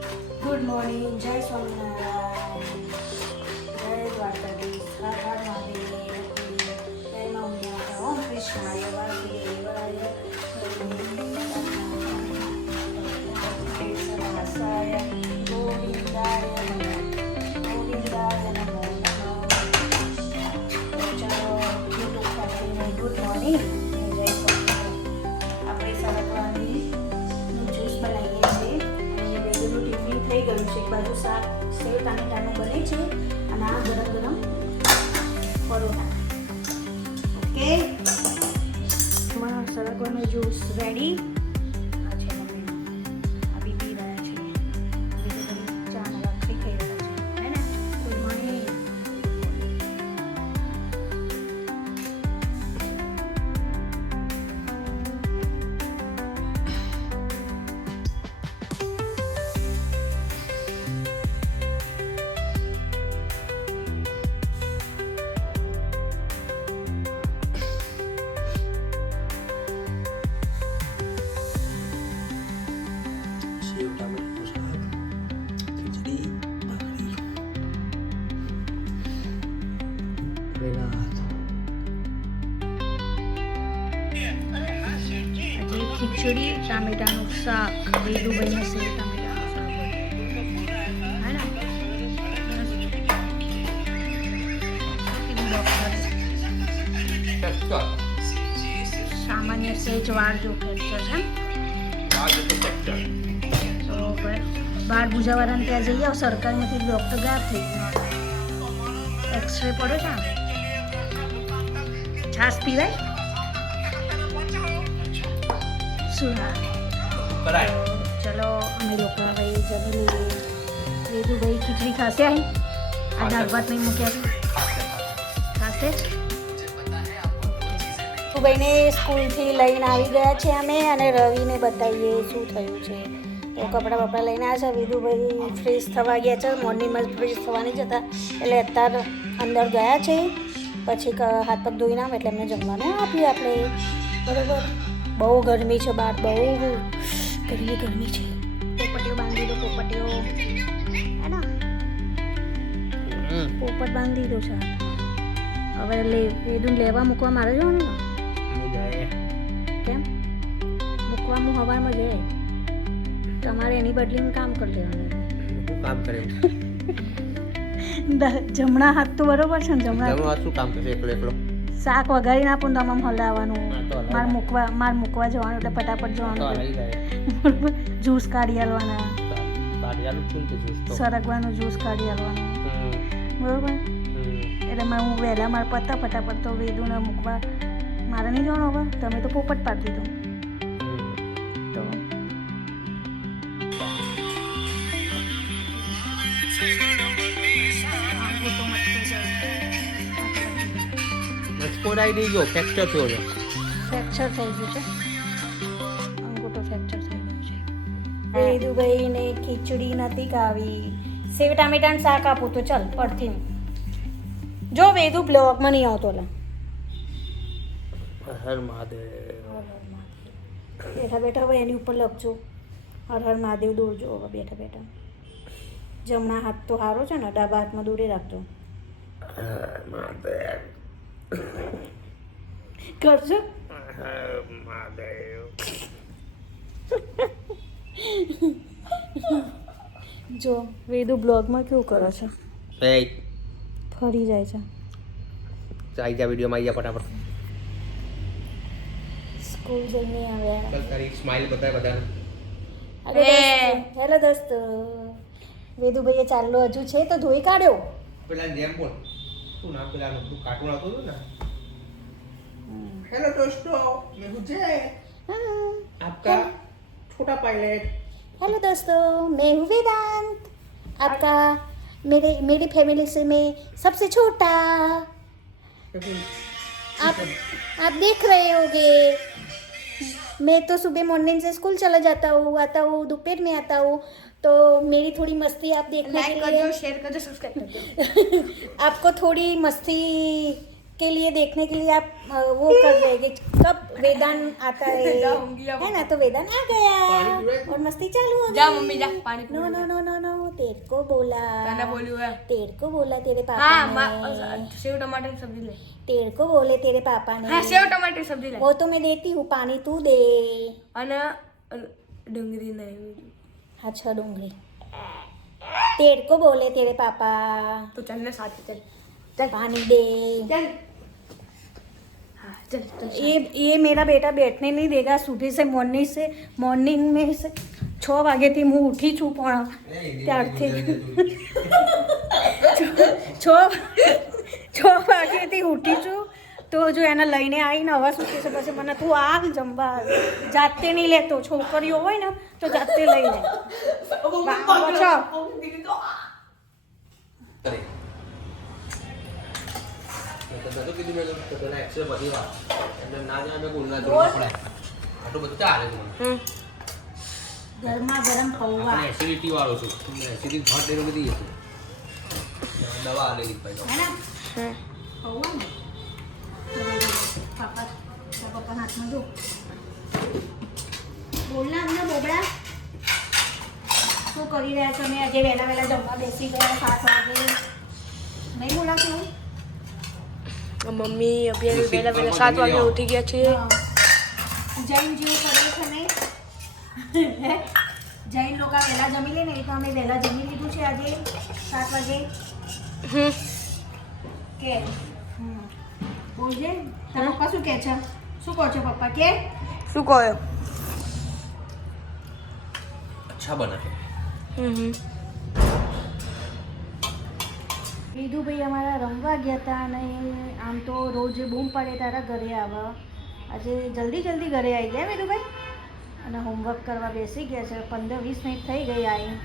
Good morning, જય સ્વામિનારાયણ, જય દ્વારકાધીશ, હર હર મહાદેવ, જય મા ઉમિયા, ઓમ કૃષ્ણાય વાસુદેવાય, સદાસાય, ગોવિંદાય નમઃ, ગોવિંદાય નમો નમઃ. ચલો યુટ્યુબ ફેમિલીને ગુડ મોર્નિંગ, જય સ્વામિનારાયણ. આપણે સરગવાની જ્યુસ બનાવીએ છીએ. વેજીનું ટિફિન થઈ ગયું છે. એક બાજુ શાક સેવ ટામેટાનું બને છે અને આ ગરમ ગરમ પરોઠા. ઓકે, સરગવાનો જ્યુસ રેડી. આ છે મમ્મી, આ બી પી રહ્યા છે. ચા ને લાપસી ખાઈ રહ્યા છે, હે ને? Good morning. ખીચડી ટામેટાનું શાક, વેદુભાઈને સેવ ટામેટાનું શાક હોય, સામાન્ય સેજ વાર જો ફ્રેક્ચર છે તો બાર ભુજાવાળાને ત્યાં જઈ આવ. સરકારીમાંથી ડૉક્ટર ગાયબ થઈ ગયો. એક્સરે પડ્યો છે. છાશ પીવાય શું? ચલો અમે લોકો ભાઈ જમી લઈએ. વેદુભાઈ ખીચડી ખાશે. આ દાળ ભાત નહીં મૂક્યા ખાશે. વેદુભાઈને સ્કૂલથી લઈને આવી ગયા છે અમે, અને રવિને બતાવીએ શું થયું છે. તો કપડાં બપડા લઈને આવ્યા છે. વેદુભાઈ ફ્રેશ થવા ગયા છે. મોર્નિંગમાં ફ્રેશ થવાની જ હતા એટલે અત્યારે અંદર ગયા છે. પછી હાથ પગ ધોઈને આવે એટલે એમને જમવાનું આપીએ આપણે. બરાબર. બહુ ગરમી છે બહાર, બહુ ગરમી છે. પોપટીઓ બાંધી દો, પોપટીઓ, હે ને? પોપટ બાંધી દો છે. હવે વેદુને લેવા મૂકવા મારે જવાનું ને? કેમ મૂકવા હું હવામાં જાય? તમારે એની બદલીમાં કામ કરી લેવાનું. કામ કરે જમણા હાથ તો બરોબર છે ને? જમણા શું કામ કરશે એકલો એકલો? શાક વઘારી નાખું તો આમ હલાવવાનું. મારે મૂકવા જવાનું એટલે ફટાફટ જવાનું. જ્યુસ કાઢી આલવાના, સરગવાનું જ્યુસ કાઢી આલવાનું. બરોબર. એટલે હું વહેલા મારે પતા ફટાફટ તો વેદુને મૂકવા મારે નહીં જવાનું. હવે તમે તો પોપટ પાડી દીધું તો કોડાઈ દીજો. ફ્રેક્ચર થયો છે. ફ્રેક્ચર થઈ ગયું છે. અંગૂઠો ફ્રેક્ચર થઈ ગયું છે. વેદુભાઈને ખીચડી નથી ખાવી. સેવ ટામેટાનું શાક આપું તો ચાલ પરથી. જો વેદુ બ્લોગમાં નહીં આવતો. હર મહાદેવ. બેઠા બેઠા હવે એની ઉપર લખજો હર હર મહાદેવ દોરજો. હવે બેઠા બેઠા જમણા હાથ તો સારો છે ને, ડાબા હાથમાં દોરી રાખજો. કરજો. જો વેદુ બ્લોગમાં કેવું કરે છે? ફરી જાય છે. ચાઈ જા વિડિયોમાં આવી જા ફટાફટ. સ્કૂલ જઈને આવ્યા. ચાલ તારી સ્માઈલ બતાય બધાને. હેલો દોસ્તો. વેદુભાઈએ ચાલ્લો હજુ છે તો ધોઈ કાઢ્યો. પેલા જેમ બોલ. શું નામ પેલા નું કાર્ટૂન આવતું હતું ને? हेलो दोस्तों, मैं हूँ जय, आपका छोटा पायलट. हेलो दोस्तों, मैं हूँ वेदांत, आपका मेरी फैमिली से मैं सबसे छोटा. आप देख रहे होंगे मैं तो सुबह मॉर्निंग से स्कूल चला जाता हूँ, आता हूँ, दोपहर में आता हूँ, तो मेरी थोड़ी मस्ती आप देखने के लिए, शेयर कर दो, सब्सक्राइब कर दो. आपको थोड़ी मस्ती के लिए देखने के लिए आप वो कर रहे कि कब वेदांत आता है है ना, तो वेदांत आ गया और मस्ती चालू हो जा गई। मम्मी जा पानी no no no no no तेरे को बोला, गाना बोलियो है तेरे को बोला तेरे पापा हाँ ने, सेव टमाटर की सब्जी ले तेरे को बोले तेरे पापा ने। हाँ सेव टमाटर की सब्जी ले वो तो मैं देती हूँ, पानी तू दे। અને ડુંગળી નહીં अच्छा डूंगरी, तेरे को बोले तेरे पापा તો ચાલ ને સાથે ચાલ ચાલ पानी दे। ચાલ हाँ चल चल ये मेरा बेटा बैठने नहीं देगा सुबह से मॉर्निंग में से 6 વાગ્યાથી હું ઉઠી છું પણ ત્યારથી 6 વાગ્યાથી ઉઠી છું તો જો એને લઈને આવીને હવા શું કહેશે પછી મને તું આ જમવા જાતે નહીં લેતો, છોકરીઓ હોય ને તો જાતે લઈ લે। પાછો તો કીધું મેં તો પેલા એક્સરે બધી વાત એમને ના જાય મેં બોલના જોડે પડે આટલું બધું ચાલે છે ગરમા ગરમ પૌવા મને એસિડિટી વાળો છું એસિડિટી ઘટ એનો બધી હતી દવા લઈ લીધી ભાઈ है ना પૌવા ને પાપા હાથમાં દો બોલના અમને બોબડા શું કરી રહ્યા છો? મેં આજે વહેલા જમવા બેસી ગયા 7 વાગે, નહીં બોલાતું? મમ્મી અભી પહેલા 7 વાગે ઉઠી ગયા છે જૈન જેવું કરે છે નહીં? જૈન લોકો વહેલા જમી લે ને એ તો અમે વહેલા જમી લીધું છે આજે 7 વાગે કે બોલજે તારા પપ્પા શું કહે છે? શું કહો છો પપ્પા કે? શું કહો અચ્છા બના છે વિધુભાઈ અમારા રમવા ગયા હતા અને આમ તો રોજ બૂમ પાડે તારા ઘરે આવે, આજે જલ્દી ઘરે આવી ગયા વિધુભાઈ અને હોમવર્ક કરવા બેસી ગયા છે। 15-20 મિનિટ થઈ ગઈ આવી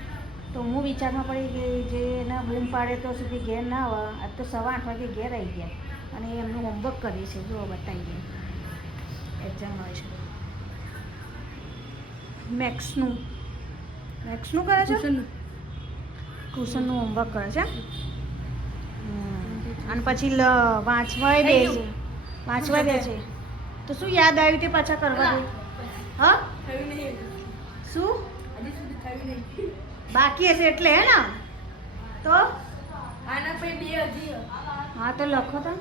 તો હું વિચારમાં પડી ગઈ જે એના બૂમ પાડે તો સુધી ઘેર ના આવે, આજ તો 8:15 વાગે ઘેર આવી ગયા અને એમનું હોમવર્ક કરે છે, જો બતાવી દે એક્ઝામ હોય છે મેક્સનું કરે છે, ટ્યુશનનું હોમવર્ક કરે છે અને પછી વાંચવા દે છે તો શું યાદ આવ્યું તે પાછા કરવા દે? હા શું બાકી હશે એટલે હે ને? તો આના પે બે હજી હા તો લખો તો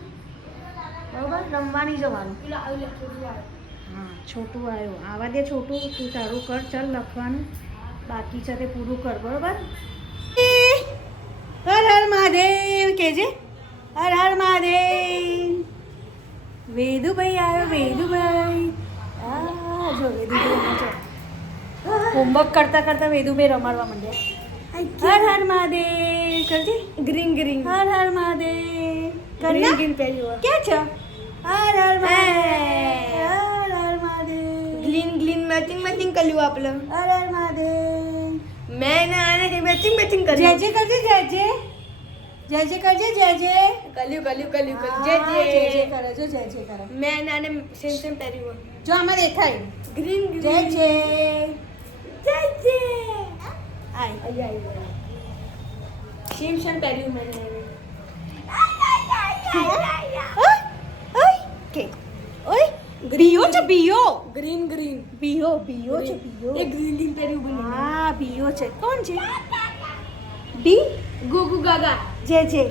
બરોબર, રમવાની જવાનું। હા છોટું આવ્યું, આવા દે છોટું, તું તારું કર, ચાલ લખવાનું બાકી છે તે પૂરું કર બરોબર। હર હર મહાદેવ કેજે, હર હર મહાદેવ। વેદુભાઈ આવ્યો, વેદુભાઈ આ જો વેદુભાઈ હોમવર્ક કરતા વેદુભાઈ રમાડવા માંડ્યા। હર હર મહાદેવ કરજે, ગ્રીન હર હર મહાદેવ ગ્રીન પહેર્યું क्या છે? હર હર મહાદેવ, હર હર મહાદેવ, ગ્રીન મેચિંગ કર્યું આપણે હર હર મહાદેવ। મેં આને મેચિંગ જય કર્યું જય કરજે, જય જય કરજે, જય જય કર્યું જય જય જય કરે, જો જય જય કરે મેં આને સેમ પહેર્યું જો આમાં દેખાય ગ્રીન જય જય આય સેમ પહેર્યું મેં કે ઓય બીયો છે, બીયો ગ્રીન બીયો છે, બીયો એ ગ્રીન પહેર્યું બની હા બીયો છે, કોણ છે? બી ગુગુ ગાગા જય જય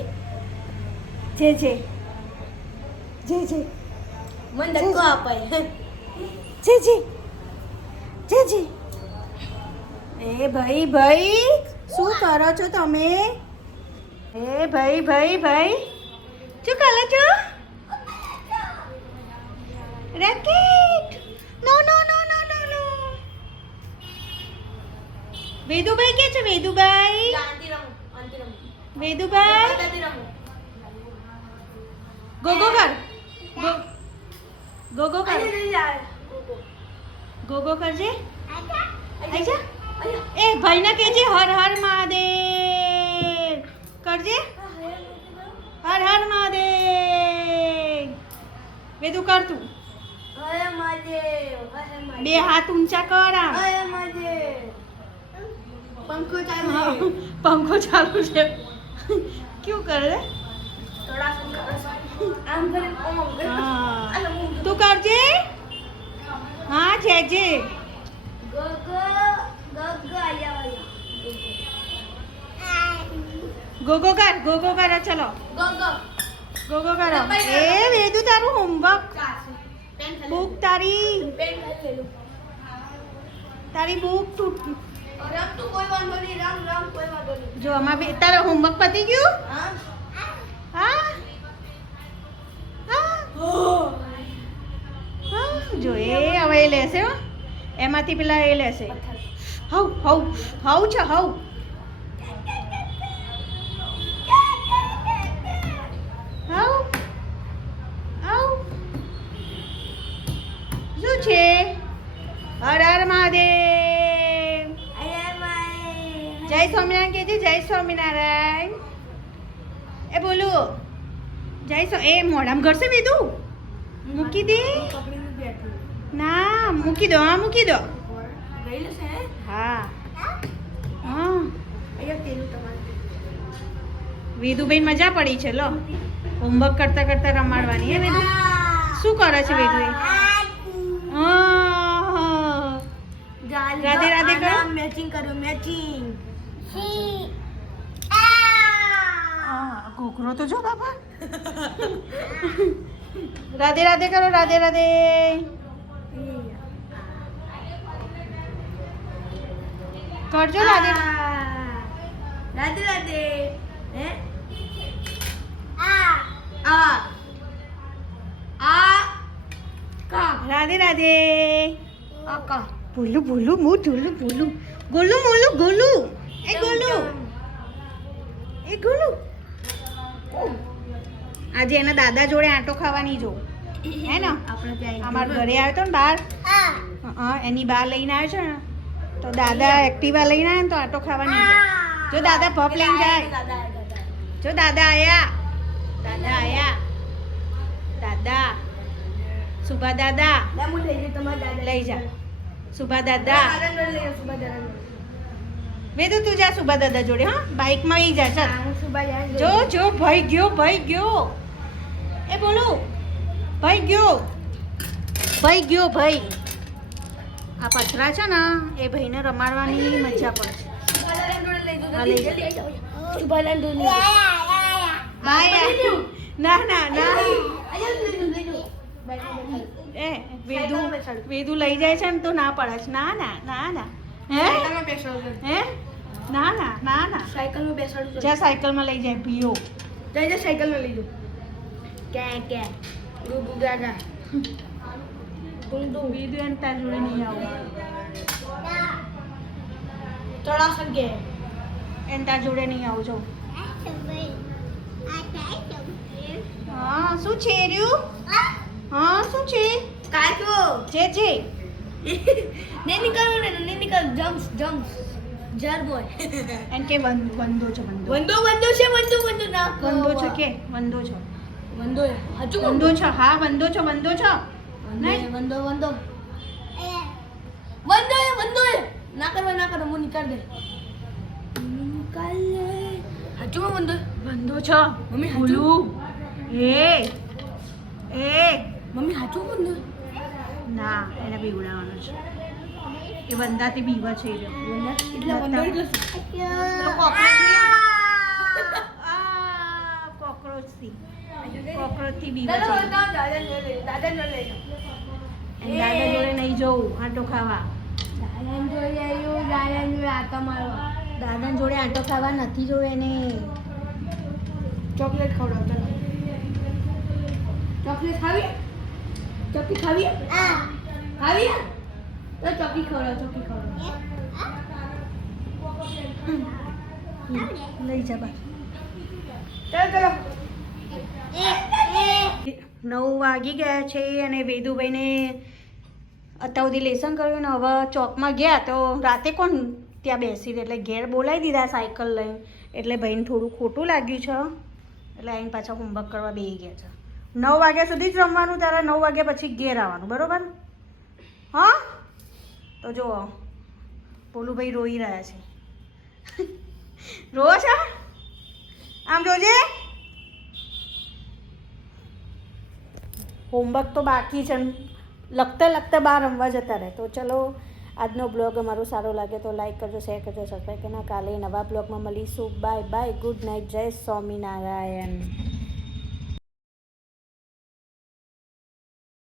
જય જય જય જય મને ધક્કો અપાય જય જય જય જય। એ ભાઈ શું કરો છો તમે? એ ભાઈ શું કરો છો? રેકેટ નો વેદુભાઈ કે છે? વેદુભાઈ ગોગો કર, ગોગો કરજે। આઈજા એ ભાઈને કહેજે હર હર મહાદેવ કરજે, હર હર મહાદેવ। વેદુ કર તું, બે હાથ ઊંચા કર આમ। પંખો ચાલુ પંખો ચાલુ છે ક્યું કરે? આમ કરે ઓમ કરે હા તું કરજે હા છે જે ગ ગ આયા ગોગો કર ચલો ગોગો કરો એ વેદુ તારું હોમવર્ક બુક તારી બુક તૂટ રમ તું કોઈ વાંધો નહીં રમ કોઈ વાંધો નહીં જો આમાં બે તારું હોમવર્ક પતી ગયું હા હા હા હા જો એ હવે એ લેશે હો એમાંથી પેલા એ લેશે હવ છે હવ શું છે હર હર મહાદેવ જય સ્વામિનારાયણ કહેજે જય સ્વામિનારાયણ એ બોલું એ મોઢામાં ઘરશે બીજું મૂકી દે ના મૂકી દો હા મૂકી દો હા હા વેદુબેન મજા પડી છે લો હોમવર્ક કરતા કરતા રમાડવાની હે વેદુ શું કરે છે વેદુ એ રાધે રાધે કરો મેચિંગ કરો મેચિંગ ઘોઘરો તો જો બાપા રાધે રાધે કરો રાધે રાધે કરજો રાધે રાધે રાધે હે રાધે રાધે આકા બોલું હું ઢોલું બોલું ગોલું એ ગોલું આજે એના દાદા જોડે આંટો ખાવાની જો હે ને આપણે ત્યાં અમારા ઘરે આવ્યો તો ને બહાર એની બહાર લઈને આવ્યો છે ને તો દાદા એક્ટિવા લઈને આવ્યા ને તો આંટો ખાવાની જો દાદા પપ લઈને જાય જો દાદા આયા દાદા સુભા દાદા લઈ જા સુભા દાદા વેદુ તું જા સુભા દાદા જોડે હા બાઇકમાં ઈ જા ચાલ જો ભાઈ ગયો એ બોલું ભાઈ ગયો આ પથરા છે ને એ ભાઈને રમાડવાની મજા પડશે ના એ વેદુ લઈ જાય છે ને તો ના પડે છે ના હે ના સાયકલમાં બેસાડું જ્યાં સાયકલમાં લઈ જાય પીઓ જઈ સાયકલમાં લઈ જાઉં ક્યાં ગુગુ ગાગા વેદુ એને તાર જોડે નહીં આવું થોડા સંગે એને તાર જોડે નહીં આવું જો હા શું છે રહ્યું હા શું છે કાચો જે ને નિકલ જમ્સ જર બોય એન કે વંદો છે વંદો છે ના વંદો છે કે વંદો છો વંદો હજુ વંદો છો હા વંદો છો નહીં વંદો ના કરો હું નીકળ દે નિકાલ હજુ વંદો છો મમ્મી, બોલું એ મમ્મી હાચું વંદો ના એને બીવડાવવાનો છે એ વંદાથી બીવા છે એ રહ્યો. એટલે વંદો એટલે પેલો કોકરોચ નહીં? કોકરોચથી બીવા છે દાદા એને દાદા જોડે નહીં જવું આંટો ખાવા દાદા જોડે આંટો ખાવા નથી જોવે એને ચોકલેટ ખવડાવ ચાલો ચોકલેટ ખાવી ચોકી ખાવી ખાવી તો ચોકી ખવડાવ લઈ જા બા ચાલો 9 વાગી ગયા છે અને વેદુભાઈને અત્યાર સુધી લેસન કર્યું ને હવે ચોકમાં ગયા તો રાતે કોણ ત્યાં બેસી રહે એટલે ઘેર બોલાવી દીધા સાયકલ લઈને એટલે ભાઈને થોડું ખોટું લાગ્યું છે એટલે આઈને પાછા હોમવર્ક કરવા બેસી ગયા છે 9 વાગ્યા સુધી જ રમવાનું તારા 9 વાગ્યા પછી ઘેર આવવાનું બરાબર હા તો જુઓ પોલુભાઈ રોઈ રહ્યા છે રો છે આમ જોજે હોમવર્ક તો બાકી છે ને લખતા લખતા બહાર રમવા જતા રહે. તો ચલો આજનો બ્લોગ અમારો સારો લાગે તો લાઈક કરજો, શેર કરજો, સબસ્ક્રાઈબ કરજો. કાલે નવા બ્લોગમાં મળીશું. બાય બાય, ગુડ નાઇટ, જય સ્વામિનારાયણ.